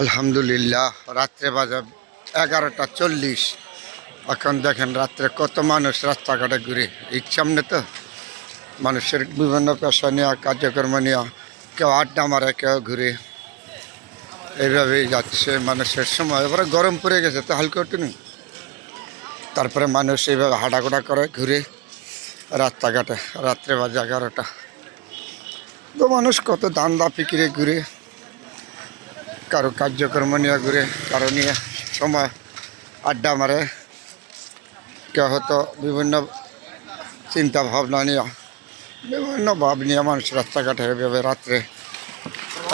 আলহামদুলিল্লাহ, রাত্রে বাজে 11টা 40। এখন দেখেন রাত্রে কত মানুষ রাস্তাঘাটে ঘুরে। এই সামনে তো মানুষের বিভিন্ন পেশা নিয়ে কার্যক্রম নিয়ে কেউ আড্ডা মারে, কেউ ঘুরে, এইভাবেই যাচ্ছে মানুষের সময়। এবারে গরম পড়ে গেছে তো হালকা একটু নেই, তারপরে মানুষ এইভাবে হাঁটাঘোটা করে ঘুরে রাস্তাঘাটে। রাত্রে বাজে 11টা, তো মানুষ কত দান্দা ফিকিরে ঘুরে, কারো কার্যক্রম নিয়ে ঘুরে, কারো নিয়ে সময় আড্ডা মারে, কেউ হয়তো বিভিন্ন চিন্তা ভাবনা নিয়ে, বিভিন্ন ভাব নিয়ে মানুষ রাস্তাঘাটে এভাবে রাত্রে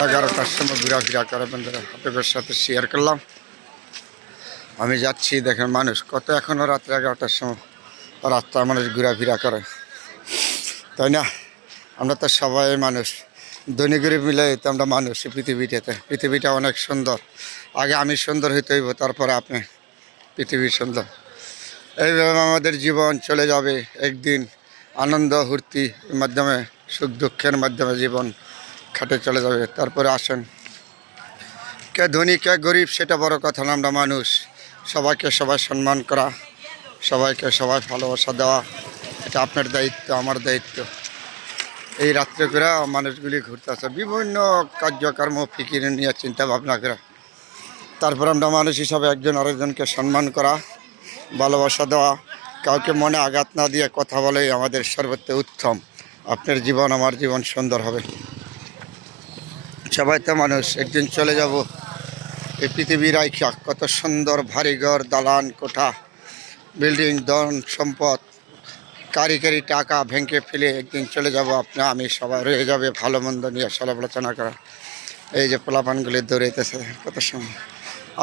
11টার সময় ঘোরাফেরা করে। বন্ধুরা, আপনাদের সাথে শেয়ার করলাম। আমি যাচ্ছি, দেখেন মানুষ কত এখনও রাত্রে 11টার সময় রাস্তায় মানুষ ঘোরাফেরা করে, তাই না? আমরা তো সবাই মানুষ, দৈনিকের মিলে তো আমরা মানুষ। পৃথিবীটা অনেক সুন্দর। আগে আমি সুন্দর হইতে হইব, তারপরে আপনি। পৃথিবী সুন্দর, এইভাবে আমাদের জীবন চলে যাবে একদিন। আনন্দ ফুর্তির মাধ্যমে, সুখ দুঃখের মাধ্যমে জীবন খাটে চলে যাবে। তারপরে আসেন, কে ধনী কে গরিব সেটা বড় কথা না। আমরা মানুষ, সবাইকে সবাই সম্মান করা, সবাইকে সবাই ভালোবাসা দেওয়া, এটা আপনার দায়িত্ব, আমার দায়িত্ব। এই রাত্রে করে মানুষগুলি ঘুরতে আসে বিভিন্ন কার্যকর্ম ফিকির নিয়ে চিন্তা ভাবনা করে। তারপর আমরা মানুষ হিসাবে একজন আরেকজনকে সম্মান করা, ভালোবাসা দেওয়া, কাউকে মনে আঘাত না দিয়ে কথা বলেই আমাদের সর্বোচ্চ উত্তম। আপনার জীবন আমার জীবন সুন্দর হবে। সবাই তো মানুষ, একদিন চলে যাব এই পৃথিবীর আইকা। কত সুন্দর ভারী ঘর, দালান কোঠা, বিল্ডিং, ধন সম্পদ, কারি টাকা ভেঙে ফেলে একদিন চলে যাব আপনি আমি, সবাই রয়ে যাবে ভালো মন্দ নিয়ে সমালোচনা করা। এই যে পোলাপানগুলি দৌড়াইতেছে কত সময়।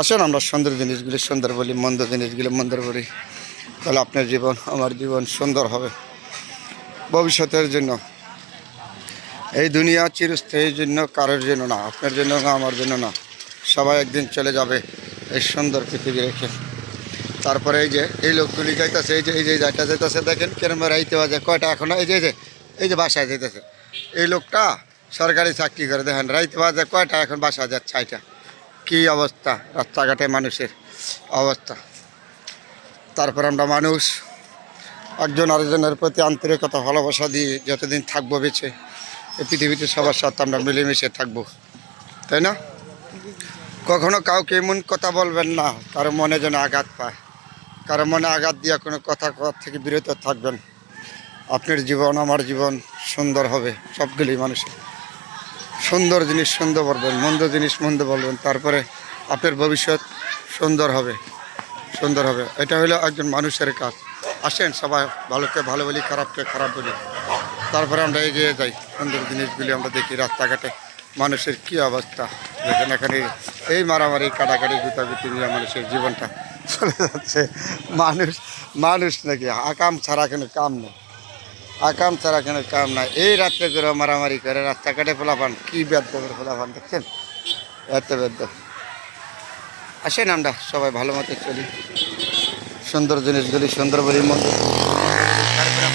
আসেন আমরা সুন্দর জিনিসগুলি সুন্দর বলি, মন্দ জিনিসগুলি মন্দ বলি, তাহলে আপনার জীবন আমার জীবন সুন্দর হবে ভবিষ্যতের জন্য। এই দুনিয়া চিরস্থায়ীর জন্য, কারোর জন্য না, আপনার জন্য না, আমার জন্য না। সবাই একদিন চলে যাবে এই সুন্দর পৃথিবী রেখে। তারপরে এই লোকগুলি যাইতেছে, এই যে যাইটা যাইতেছে, দেখেন কেরম রাইতে বাজে কয়টা এখন। এই যে বাসায় যাইতেছে, এই লোকটা সরকারি চাকরি করে, দেখেন রাইতে বাজে কয়টা এখন, বাসায় যাচ্ছে। এটা কী অবস্থা রাস্তাঘাটে মানুষের অবস্থা। তারপর আমরা মানুষ, একজন আরেকজনের প্রতি আন্তরিকতা ভালোবাসা দিয়ে যতদিন থাকবো বেঁচে, এই পৃথিবীতে সবার সাথে আমরা মিলেমিশে থাকবো, তাই না? কখনো কাউকে এমন কথা বলবেন না কারো মনে যেন আঘাত পায়। কারো মনে আঘাত দিয়ে কোনো কথা থেকে বিরত থাকবেন। আপনার জীবন আমার জীবন সুন্দর হবে। সবগুলি মানুষের সুন্দর জিনিস সুন্দর বলবেন, মন্দ জিনিস মন্দ বলবেন, তারপরে আপনার ভবিষ্যৎ সুন্দর হবে, সুন্দর হবে। এটা হলো একজন মানুষের কাজ। আসেন সবাই ভালোকে ভালো বলি, খারাপকে খারাপ বলি, তারপরে আমরা এগিয়ে যাই। সুন্দর জিনিসগুলি আমরা দেখি। রাস্তাঘাটে মানুষের কী অবস্থা দেখেন। এখানে এই মারামারি কাটাকাটি গুতাগুতি নিয়ে মানুষের জীবনটা চলে যাচ্ছে। মানুষ নাকি আকাম ছাড়া কোনো কাম নেই, আকাম ছাড়া কোনো কাম নাই। এই রাত্রে করে মারামারি করে রাস্তাঘাটে ফোলাফান, কী বেদ্য করে ফোলাফান দেখছেন, এত বেদ্য। আসেন আমরা সবাই ভালো মতো চলি, সুন্দর জিনিসগুলি সুন্দর বলি, মন্দ তারপরে